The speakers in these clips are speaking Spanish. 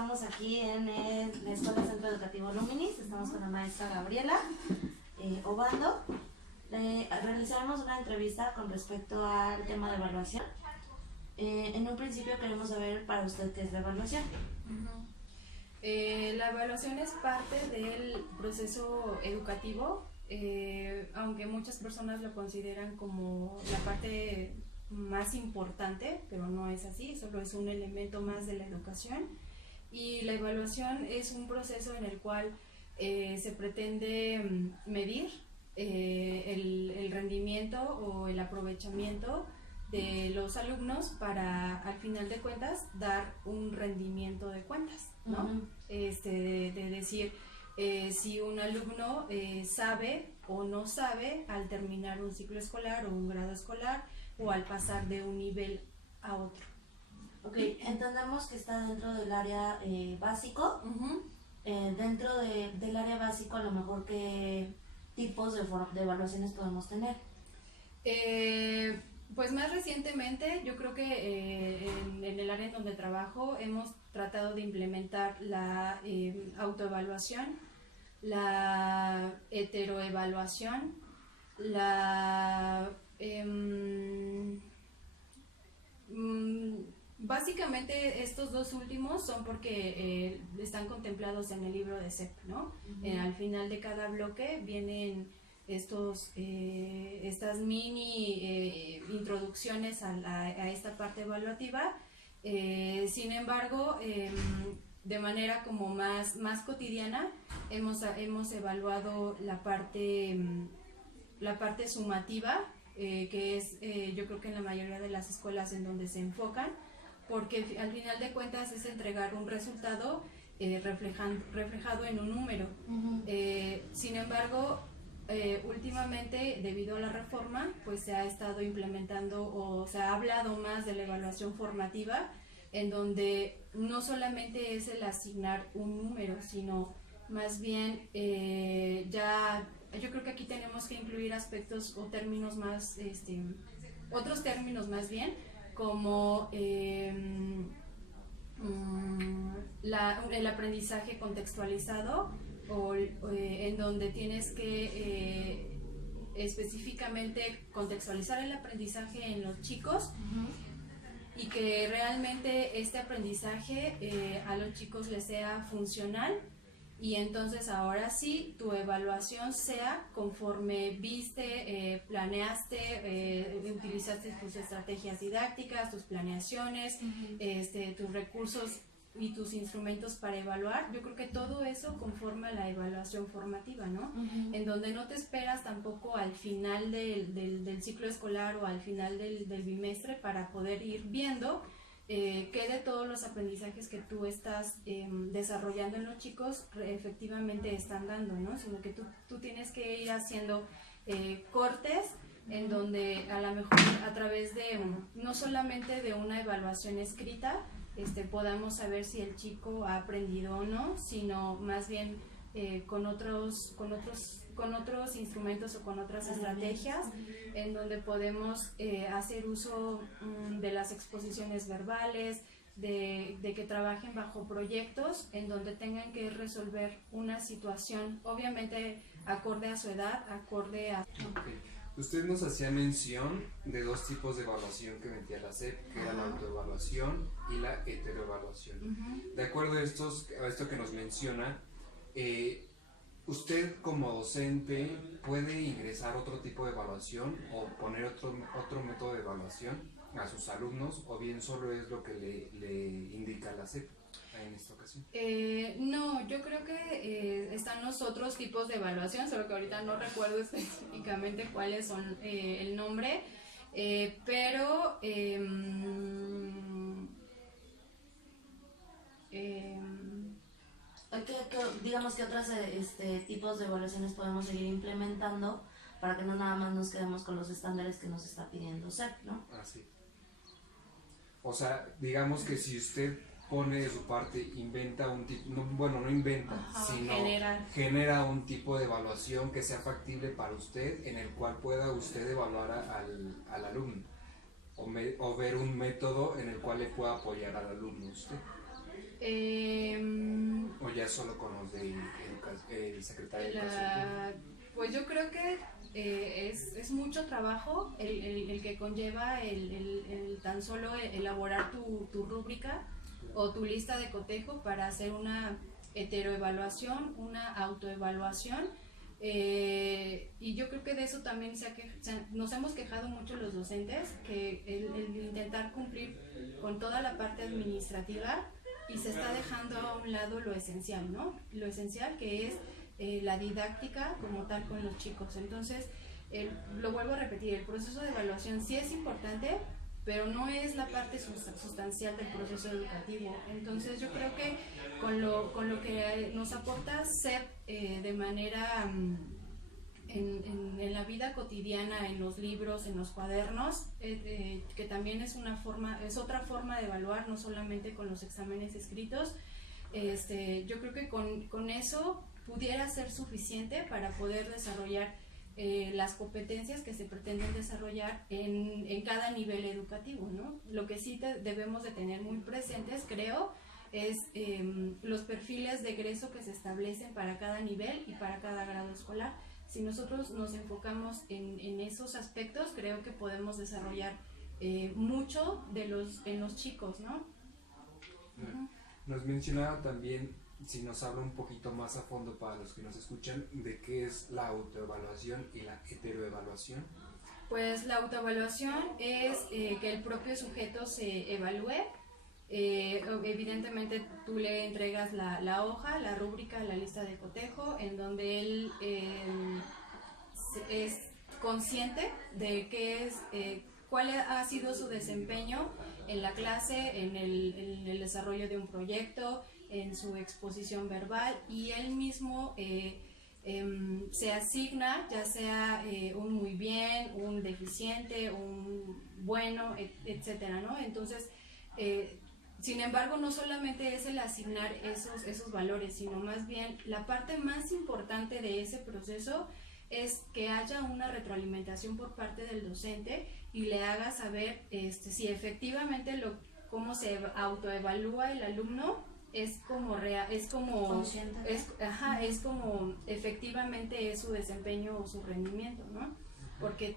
estamos aquí en la Escuela Centro Educativo Luminis, estamos con la maestra Gabriela Obando. Realizaremos una entrevista con respecto al tema de evaluación. En un principio queremos saber para usted qué es la evaluación. La evaluación es parte del proceso educativo, aunque muchas personas lo consideran como la parte más importante, pero no es así, solo es un elemento más de la educación. Y la evaluación es un proceso en el cual se pretende medir el rendimiento o el aprovechamiento de los alumnos para, al final de cuentas, dar un rendimiento de cuentas, ¿no? Uh-huh. De decir si un alumno sabe o no sabe al terminar un ciclo escolar o un grado escolar o al pasar de un nivel a otro. Ok, entendemos que está dentro del área básico. Uh-huh. Dentro del área básico, a lo mejor, ¿qué tipos de evaluaciones podemos tener? Pues más recientemente, yo creo que en el área en donde trabajo hemos tratado de implementar la autoevaluación, la heteroevaluación, básicamente estos dos últimos son porque están contemplados en el libro de SEP, ¿no? Uh-huh. Al final de cada bloque vienen estas mini introducciones a esta parte evaluativa. Sin embargo, de manera como más cotidiana hemos evaluado la parte sumativa, que es yo creo que en la mayoría de las escuelas en donde se enfocan, porque al final de cuentas es entregar un resultado reflejado en un número. Uh-huh. Sin embargo, últimamente, debido a la reforma, pues se ha estado implementando o se ha hablado más de la evaluación formativa, en donde no solamente es el asignar un número, sino más bien yo creo que aquí tenemos que incluir aspectos o términos más, otros términos más bien, como el aprendizaje contextualizado, o en donde tienes que específicamente contextualizar el aprendizaje en los chicos. Uh-huh. Y que realmente este aprendizaje a los chicos les sea funcional, y entonces ahora sí tu evaluación sea conforme viste, planeaste, utilizaste tus estrategias didácticas, tus planeaciones, uh-huh. Tus recursos y tus instrumentos para evaluar. Yo creo que todo eso conforma la evaluación formativa, ¿no? Uh-huh. En donde no te esperas tampoco al final del ciclo escolar o al final del bimestre para poder ir viendo qué de todos los aprendizajes que tú estás desarrollando en los chicos efectivamente están dando, ¿no? Sino que tú tienes que ir haciendo cortes en donde a lo mejor a través de no solamente de una evaluación escrita podamos saber si el chico ha aprendido o no, sino más bien con otros instrumentos o con otras estrategias, en donde podemos hacer uso de las exposiciones verbales, de que trabajen bajo proyectos en donde tengan que resolver una situación, obviamente acorde a su edad, acorde a... Okay. Usted nos hacía mención de dos tipos de evaluación que metía la SEP, que era la autoevaluación y la heteroevaluación. Uh-huh. De acuerdo a esto que nos menciona, ¿usted como docente puede ingresar otro tipo de evaluación o poner otro método de evaluación a sus alumnos, o bien solo es lo que le indica la SEP en esta ocasión? No, yo creo que están los otros tipos de evaluación, solo que ahorita no recuerdo específicamente cuáles son el nombre, pero digamos que otros tipos de evaluaciones podemos seguir implementando para que no nada más nos quedemos con los estándares que nos está pidiendo SEP, ¿no? Así. O sea, digamos que si usted pone de su parte, inventa un tipo, no inventa, ajá, sino genera un tipo de evaluación que sea factible para usted, en el cual pueda usted evaluar al alumno, o ver un método en el cual le pueda apoyar al alumno usted. ya solo con los del el secretario de Educación? Pues yo creo que es mucho trabajo el que conlleva el tan solo elaborar tu rúbrica o tu lista de cotejo para hacer una heteroevaluación, una autoevaluación. Y yo creo que de eso también nos hemos quejado mucho los docentes, que el intentar cumplir con toda la parte administrativa y se está dejando a un lado lo esencial, ¿no? Lo esencial que es la didáctica como tal con los chicos. Entonces, lo vuelvo a repetir, el proceso de evaluación sí es importante, pero no es la parte sustancial del proceso educativo. Entonces yo creo que con lo que nos aporta SEP de manera en la vida cotidiana, en los libros, en los cuadernos, que también es otra forma de evaluar, no solamente con los exámenes escritos. Yo creo que con eso pudiera ser suficiente para poder desarrollar las competencias que se pretenden desarrollar en cada nivel educativo, ¿no? Lo que sí debemos de tener muy presentes, creo, es los perfiles de egreso que se establecen para cada nivel y para cada grado escolar. Si nosotros nos enfocamos en esos aspectos, creo que podemos desarrollar mucho en los chicos, ¿no? Nos mencionaba también, si nos habla un poquito más a fondo para los que nos escuchan, de qué es la autoevaluación y la heteroevaluación. Pues la autoevaluación es que el propio sujeto se evalúe. Evidentemente tú le entregas la hoja, la rúbrica, la lista de cotejo, en donde él es consciente de cuál ha sido su desempeño en la clase, en el desarrollo de un proyecto, en su exposición verbal, y él mismo se asigna ya sea un muy bien, un deficiente, un bueno, etcétera, ¿no? Entonces, sin embargo, no solamente es el asignar esos valores, sino más bien la parte más importante de ese proceso es que haya una retroalimentación por parte del docente y le haga saber si efectivamente cómo se autoevalúa el alumno es como efectivamente es su desempeño o su rendimiento, ¿no? Porque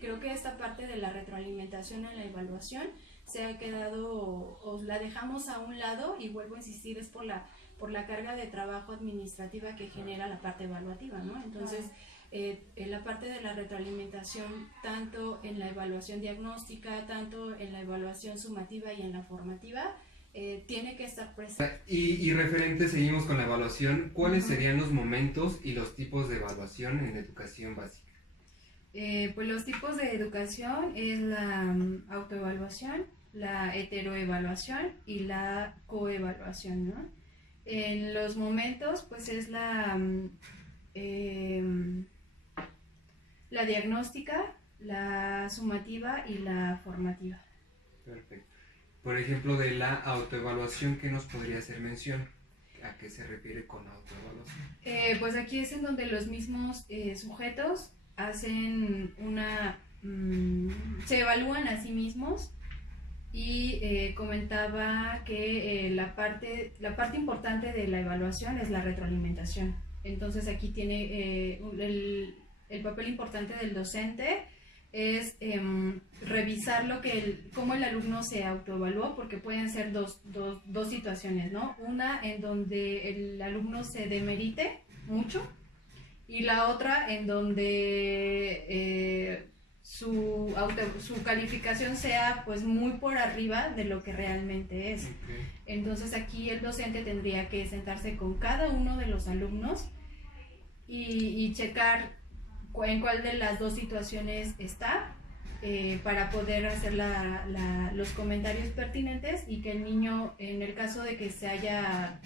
creo que esta parte de la retroalimentación en la evaluación se ha quedado o la dejamos a un lado, y vuelvo a insistir, es por la carga de trabajo administrativa que genera la parte evaluativa, ¿no? Entonces, en la parte de la retroalimentación, tanto en la evaluación diagnóstica, tanto en la evaluación sumativa y en la formativa, tiene que estar presente. Y referente, seguimos con la evaluación, ¿cuáles serían los momentos y los tipos de evaluación en educación básica? Pues los tipos de educación es la autoevaluación, la heteroevaluación y la coevaluación, ¿no? En los momentos, pues es la diagnóstica, la sumativa y la formativa. Perfecto. Por ejemplo, de la autoevaluación, ¿qué nos podría hacer mención? ¿A qué se refiere con autoevaluación? Pues aquí es en donde los mismos sujetos hacen se evalúan a sí mismos, y comentaba que la parte importante de la evaluación es la retroalimentación. Entonces aquí tiene el papel importante del docente es revisar cómo el alumno se autoevaluó, porque pueden ser dos situaciones, ¿no? Una en donde el alumno se demerite mucho, y la otra en donde su calificación sea pues muy por arriba de lo que realmente es. Okay. Entonces aquí el docente tendría que sentarse con cada uno de los alumnos y checar en cuál de las dos situaciones está, para poder hacer los comentarios pertinentes, y que el niño, en el caso de que se haya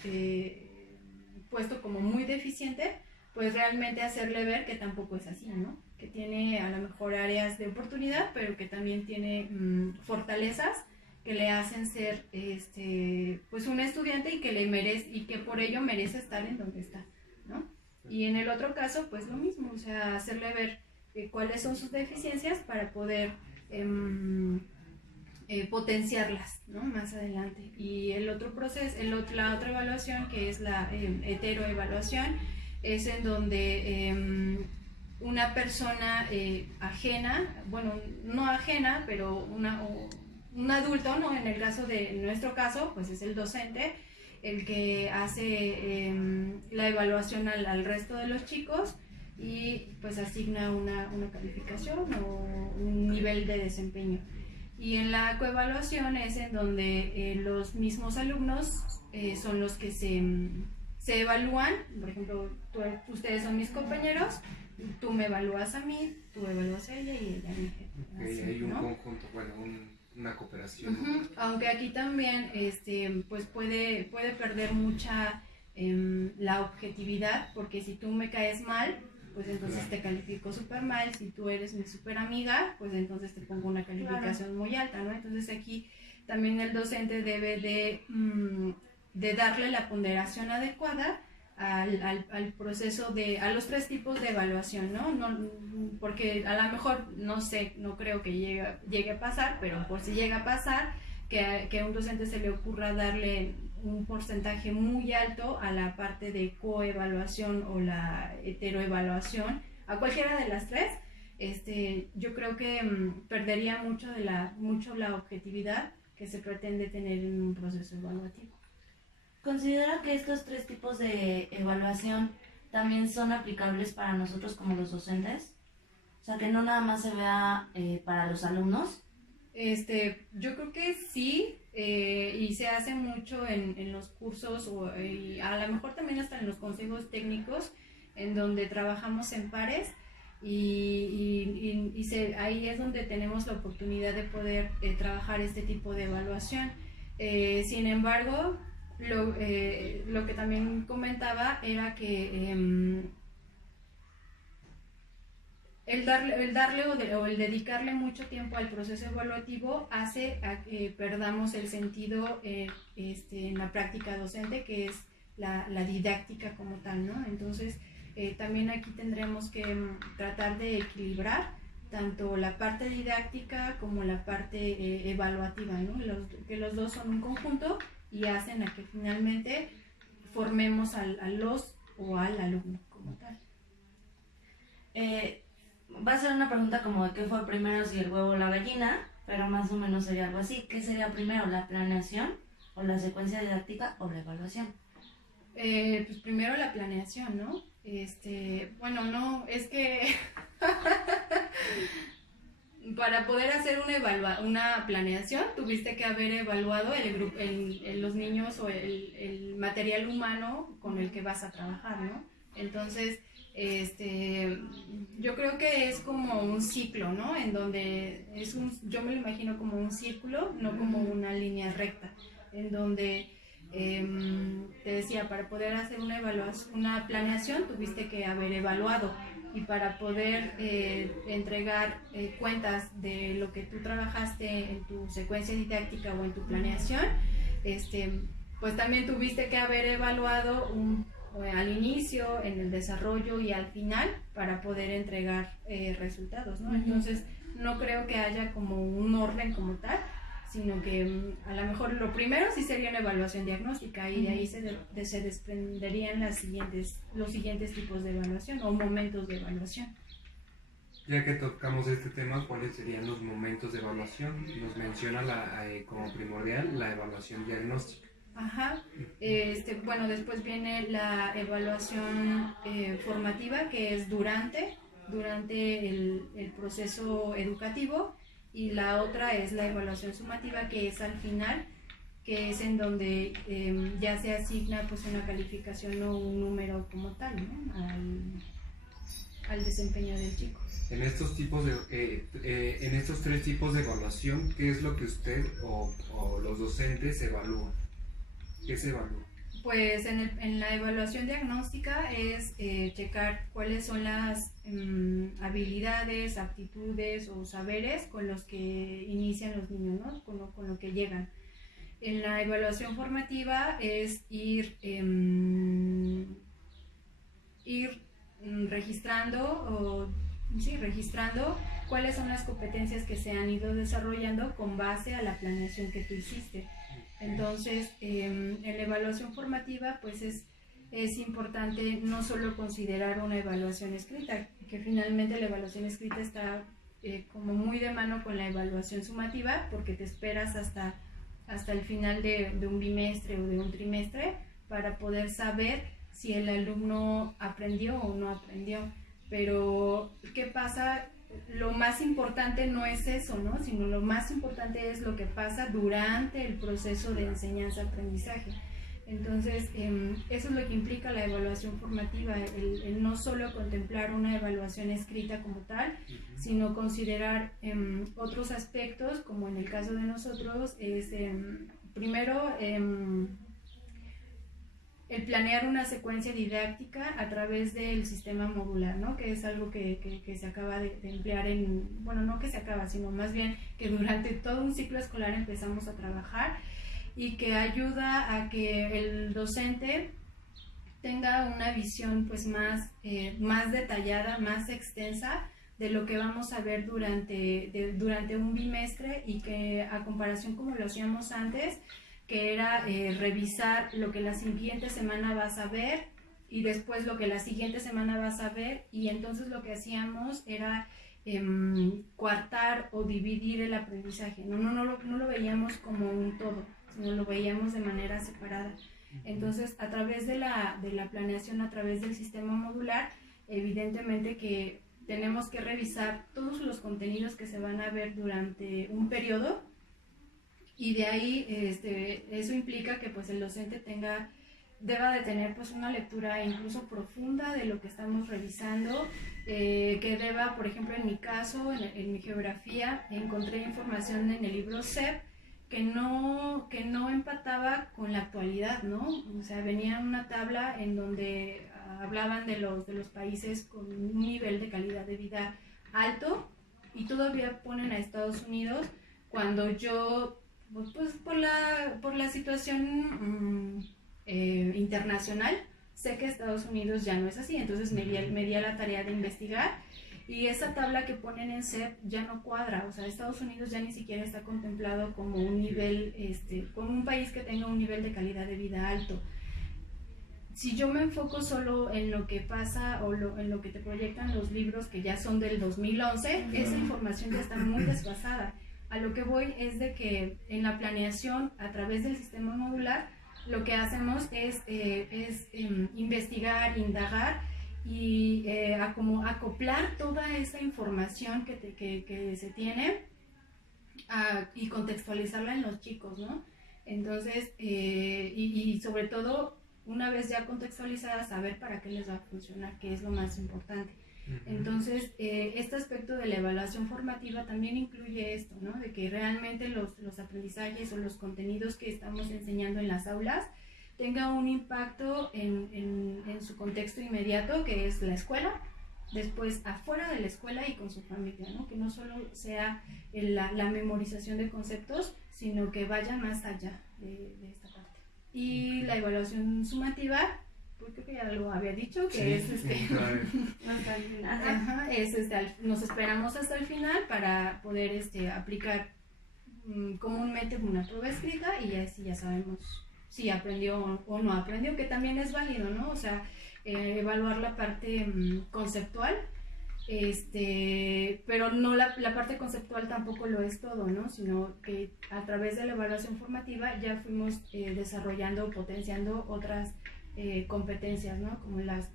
puesto como muy deficiente, pues realmente hacerle ver que tampoco es así, ¿no? Que tiene a lo mejor áreas de oportunidad, pero que también tiene fortalezas que le hacen ser pues un estudiante y que por ello merece estar en donde está, ¿no? Y en el otro caso, pues lo mismo, o sea, hacerle ver cuáles son sus deficiencias para poder potenciarlas, ¿no? Más adelante. Y el otro proceso, la otra evaluación, que es la heteroevaluación, es en donde una persona ajena, bueno, no ajena, pero un adulto, ¿no? En el caso de nuestro caso, pues es el docente el que hace la evaluación al resto de los chicos y pues asigna una calificación o un nivel de desempeño. Y en la coevaluación es en donde los mismos alumnos son los que se evalúan. Por ejemplo, ustedes son mis compañeros, tú me evalúas a mí, tú evalúas a ella y ella a mí. Okay, hay un conjunto, bueno, una cooperación. Aunque aquí también pues puede perder mucha la objetividad, porque si tú me caes mal, pues entonces te califico súper mal. Si tú eres mi súper amiga, pues entonces te pongo una calificación muy alta, ¿no? Entonces aquí también el docente debe de darle la ponderación adecuada al proceso a los 3 tipos de evaluación, ¿no? Porque a lo mejor, no sé, no creo que llegue a pasar, pero por si llega a pasar, que a un docente se le ocurra darle un porcentaje muy alto a la parte de coevaluación o la heteroevaluación, a cualquiera de las 3, yo creo que perdería mucho la objetividad que se pretende tener en un proceso evaluativo. ¿Considera que estos 3 tipos de evaluación también son aplicables para nosotros como los docentes? O sea, que no nada más se vea para los alumnos. Yo creo que sí, y se hace mucho en los cursos y a lo mejor también hasta en los consejos técnicos, en donde trabajamos en pares y ahí es donde tenemos la oportunidad de poder trabajar este tipo de evaluación. Sin embargo, lo que también comentaba era que el darle o el dedicarle mucho tiempo al proceso evaluativo hace a que perdamos el sentido en la práctica docente, que es la didáctica como tal, ¿no? Entonces también aquí tendremos que tratar de equilibrar tanto la parte didáctica como la parte evaluativa, ¿no? Que los dos son un conjunto y hacen a que finalmente formemos al alumno como tal. Va a ser una pregunta como de qué fue primero, si el huevo o la gallina, pero más o menos sería algo así. ¿Qué sería primero, la planeación o la secuencia didáctica o la evaluación? Pues primero la planeación, ¿no? Bueno, no, es que para poder hacer una planeación tuviste que haber evaluado los niños o el material humano con el que vas a trabajar, ¿no? Entonces, yo creo que es como un ciclo, ¿no? En donde yo me lo imagino como un círculo, no como una línea recta, en donde te decía, para poder hacer una planeación tuviste que haber evaluado, y para poder entregar cuentas de lo que tú trabajaste en tu secuencia didáctica o en tu planeación, pues también tuviste que haber evaluado al inicio, en el desarrollo y al final para poder entregar resultados, ¿no? Entonces no creo que haya como un orden como tal, sino que a lo mejor lo primero sí sería una evaluación diagnóstica, y de ahí se desprenderían los siguientes tipos de evaluación o momentos de evaluación. Ya que tocamos este tema, ¿cuáles serían los momentos de evaluación? Nos menciona como primordial la evaluación diagnóstica. Ajá, bueno, después viene la evaluación formativa, que es durante el proceso educativo, y la otra es la evaluación sumativa, que es al final, que es en donde ya se asigna pues una calificación o un número como tal, ¿no? al desempeño del chico. En estos 3 tipos de evaluación, ¿qué es lo que usted o los docentes evalúan? ¿Qué se evalúa? Pues en la evaluación diagnóstica es checar cuáles son las habilidades, aptitudes o saberes con los que inician los niños, ¿no? Con lo que llegan. En la evaluación formativa es ir registrando cuáles son las competencias que se han ido desarrollando con base a la planeación que tú hiciste. Entonces, en la evaluación formativa, pues es importante no solo considerar una evaluación escrita, que finalmente la evaluación escrita está como muy de mano con la evaluación sumativa, porque te esperas hasta el final de un bimestre o de un trimestre para poder saber si el alumno aprendió o no aprendió. Pero, ¿qué pasa? Lo más importante no es eso, ¿no? Sino lo más importante es lo que pasa durante el proceso de enseñanza-aprendizaje. Entonces, eso es lo que implica la evaluación formativa, el no solo contemplar una evaluación escrita como tal, sino considerar otros aspectos, como en el caso de nosotros, es primero el planear una secuencia didáctica a través del sistema modular, ¿no? Que es algo que se acaba de emplear bueno, no que se acaba, sino más bien que durante todo un ciclo escolar empezamos a trabajar, y que ayuda a que el docente tenga una visión pues más detallada, más extensa de lo que vamos a ver durante un bimestre, y que a comparación como lo hacíamos antes, que era revisar lo que la siguiente semana vas a ver y después lo que la siguiente semana vas a ver, y entonces lo que hacíamos era coartar o dividir el aprendizaje, no lo veíamos como un todo, sino lo veíamos de manera separada. Entonces, a través de la planeación, a través del sistema modular, evidentemente que tenemos que revisar todos los contenidos que se van a ver durante un periodo, y de ahí eso implica que pues el docente deba de tener pues una lectura incluso profunda de lo que estamos revisando, que deba, por ejemplo, en mi caso, en mi geografía, encontré información en el libro CEP que no empataba con la actualidad, ¿no? O sea, venía una tabla en donde hablaban de los países con un nivel de calidad de vida alto, y todavía ponen a Estados Unidos, cuando yo, pues por la situación internacional, sé que Estados Unidos ya no es así. Entonces me di a la tarea de investigar, y esa tabla que ponen en CEP ya no cuadra. O sea, Estados Unidos ya ni siquiera está contemplado como un nivel, como un país que tenga un nivel de calidad de vida alto. Si yo me enfoco solo en lo que pasa o en lo que te proyectan los libros que ya son del 2011, esa información ya está muy desfasada. A lo que voy es de que en la planeación, a través del sistema modular, lo que hacemos es investigar, indagar y como acoplar toda esa información que se tiene y contextualizarla en los chicos, ¿no? Entonces, y sobre todo, una vez ya contextualizada, saber para qué les va a funcionar, que es lo más importante. Entonces, este aspecto de la evaluación formativa también incluye esto, ¿no? De que realmente los aprendizajes o los contenidos que estamos enseñando en las aulas tenga un impacto en su contexto inmediato, que es la escuela, después afuera de la escuela y con su familia, ¿no? Que no solo sea la memorización de conceptos, sino que vaya más allá de esta parte. Y la evaluación sumativa, pues creo que ya lo había dicho, que sí, nos esperamos hasta el final para poder aplicar comúnmente una prueba escrita, y así ya sabemos si aprendió o no aprendió, que también es válido, ¿no? O sea, evaluar la parte conceptual, pero no la parte conceptual tampoco lo es todo, ¿no? Sino que a través de la evaluación formativa ya fuimos desarrollando, potenciando otras competencias, ¿no? Como las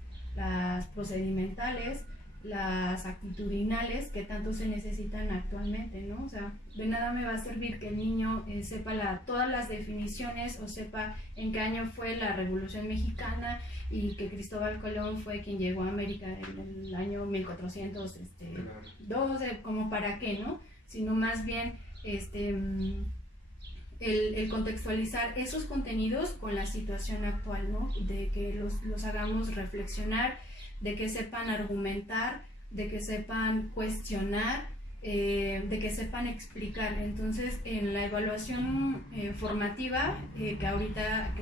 procedimentales, las actitudinales, que tanto se necesitan actualmente, ¿no? O sea, de nada me va a servir que el niño sepa todas las definiciones, o sepa en qué año fue la Revolución Mexicana y que Cristóbal Colón fue quien llegó a América en el año 1412, como para qué, ¿no? Sino más bien el contextualizar esos contenidos con la situación actual, ¿no? De que los hagamos reflexionar, de que sepan argumentar, de que sepan cuestionar, de que sepan explicar. Entonces, en la evaluación sumativa que ahorita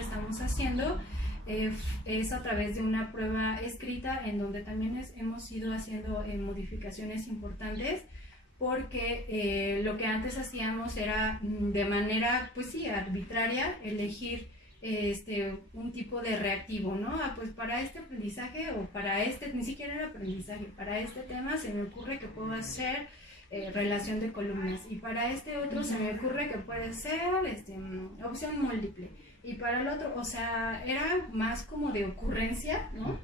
estamos haciendo, es a través de una prueba escrita en donde también hemos ido haciendo modificaciones importantes, porque lo que antes hacíamos era de manera, pues sí, arbitraria, elegir un tipo de reactivo, ¿no? Pues para este aprendizaje o para este, ni siquiera era aprendizaje, para este tema se me ocurre que puedo hacer relación de columnas, y para este otro se me ocurre que puede ser opción múltiple, y para el otro, o sea, era más como de ocurrencia, ¿no?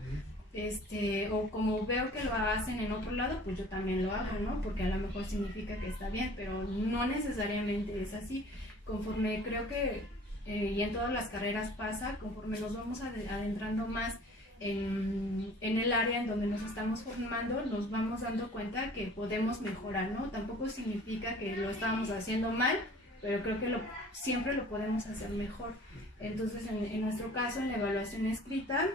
O como veo que lo hacen en otro lado, pues yo también lo hago, ¿no? Porque a lo mejor significa que está bien, pero no necesariamente es así. Conforme creo que, y en todas las carreras pasa, conforme nos vamos adentrando más en el área en donde nos estamos formando, nos vamos dando cuenta que podemos mejorar, ¿no? Tampoco significa que lo estamos haciendo mal, pero creo que siempre lo podemos hacer mejor. Entonces, en nuestro caso, en la evaluación escrita,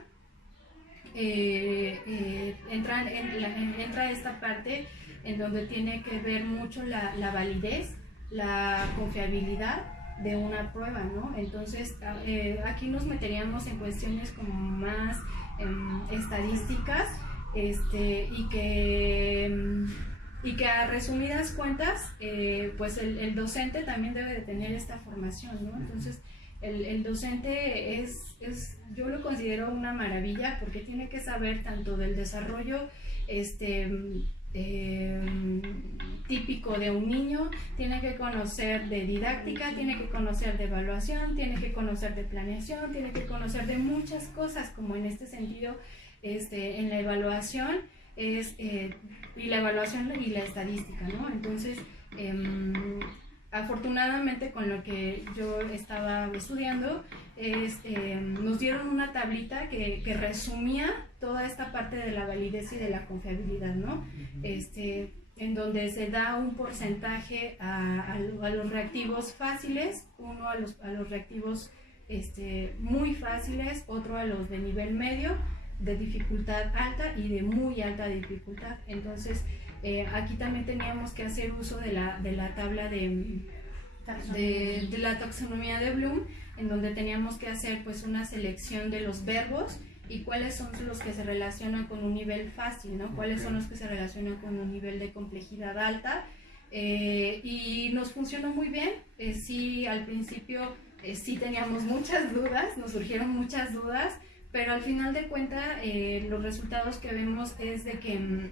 entra esta parte en donde tiene que ver mucho la validez, la confiabilidad de una prueba, ¿no? Entonces, aquí nos meteríamos en cuestiones como más estadísticas, y que a resumidas cuentas, pues el docente también debe de tener esta formación, ¿no? Entonces, el docente yo lo considero una maravilla, porque tiene que saber tanto del desarrollo típico de un niño, tiene que conocer de didáctica, tiene que conocer de evaluación, tiene que conocer de planeación, tiene que conocer de muchas cosas, como en este sentido, en la evaluación y la evaluación y la estadística, ¿no? Entonces, afortunadamente, con lo que yo estaba estudiando, nos dieron una tablita que resumía toda esta parte de la validez y de la confiabilidad, ¿no? En donde se da un porcentaje a los reactivos fáciles, uno a los reactivos muy fáciles, otro a los de nivel medio, de dificultad alta y de muy alta dificultad. Entonces, aquí también teníamos que hacer uso de la tabla de la taxonomía de Bloom, en donde teníamos que hacer pues una selección de los verbos y cuáles son los que se relacionan con un nivel fácil, ¿no? Cuáles son los que se relacionan con un nivel de complejidad alta, y nos funcionó muy bien. Sí, al principio sí teníamos muchas dudas, nos surgieron muchas dudas, pero al final de cuentas los resultados que vemos es de que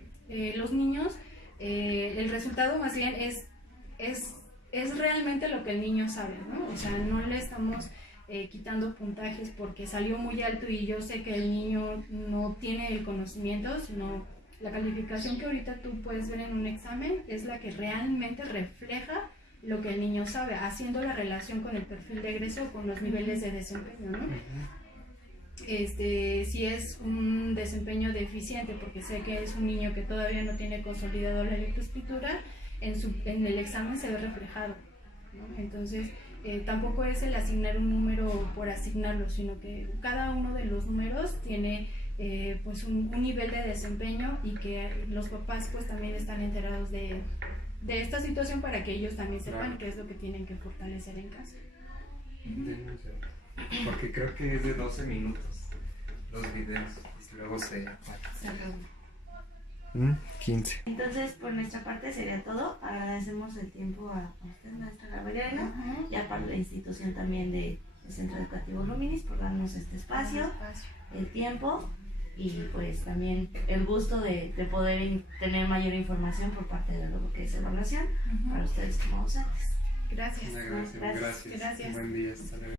los niños, el resultado más bien es realmente lo que el niño sabe, ¿no? O sea, no le estamos quitando puntajes porque salió muy alto y yo sé que el niño no tiene el conocimiento, sino la calificación que ahorita tú puedes ver en un examen es la que realmente refleja lo que el niño sabe, haciendo la relación con el perfil de egreso, con los niveles de desempeño, ¿no? Si es un desempeño deficiente, porque sé que es un niño que todavía no tiene consolidado la lectoescritura, en el examen se ve reflejado, ¿no? Entonces, tampoco es el asignar un número por asignarlo, sino que cada uno de los números tiene pues un nivel de desempeño, y que los papás pues también están enterados de esta situación para que ellos también sepan qué es lo que tienen que fortalecer en casa. Porque creo que es de 12 minutos los videos y luego se acaba. 15. Entonces, por nuestra parte sería todo. Agradecemos el tiempo a usted, maestra Gabriela, y a la institución también del Centro Educativo Luminis por darnos este espacio, el tiempo y pues también el gusto de poder tener mayor información por parte de lo que es evaluación para ustedes como docentes. Gracias. Gracias. Gracias. Buen día. Hasta luego.